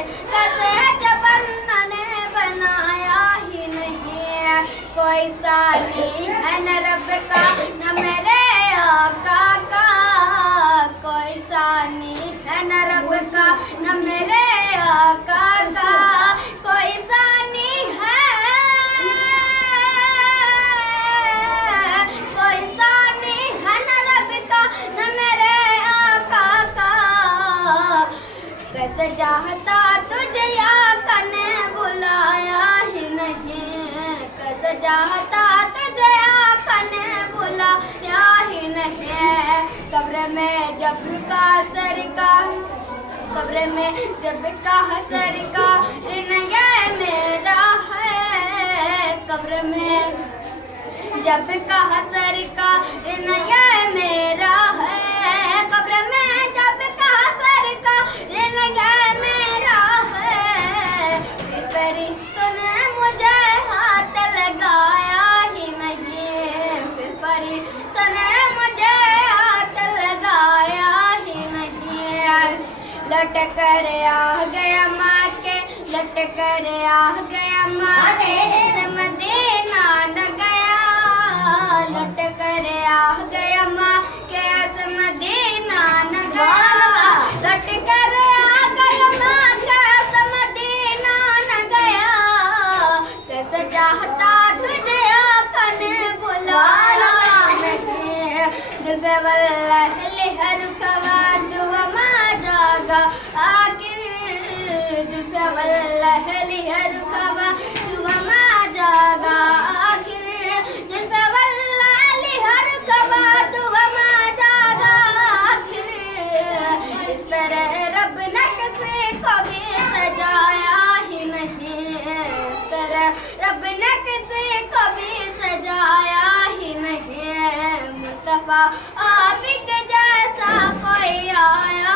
कैसे जबन्ना ने बनाया ही नहीं। कोई सानी है न रब का न मेरे आका का, कोई सानी है न रब का न मेरे आका का, कोई सानी है, कोई सानी है न रब का न मेरे आका का। कैसे चाहता तुझे आका ने बुलाया ही नहीं, कैसे चाहता तुझे आका ने बुलाया ही नहीं। कब्र में जब का सर का, कब्र में जब का सर का ये मेरा है। कब्र में जब का सर का ये मेरा है। कब्र में जब का सर का ये मेरा है। फिर फरिश्तों ने मुझे हाथ लगाया ही नहीं, फिर फरिश्तों ने मुझे हाथ लगाया ही नहीं। लौट कर आ गया माँ के, लौट कर आ गया माँ के, मदीना न गया। लौट कर आ गया माँ के, मदीना न गया। लौट कर आ गया माँ के, मदीना न गया। कैसे चाहता तुझे आका ने बुलाया नहीं। दिल पे वल्लाह हर कवा दुआ मा जागा आखिर, दिल पे वल्लाह हर कवा दुआ मा जागा आखिर, दिल पे वल्लाह हर कवा दुआ मा जागा आखिर। इस तरह रब ने किसी को भी सजाया ही नहीं, इस तरह रब ने किसी को भी सजाया ही नहीं। मुस्तफा आप के जैसा कोई आया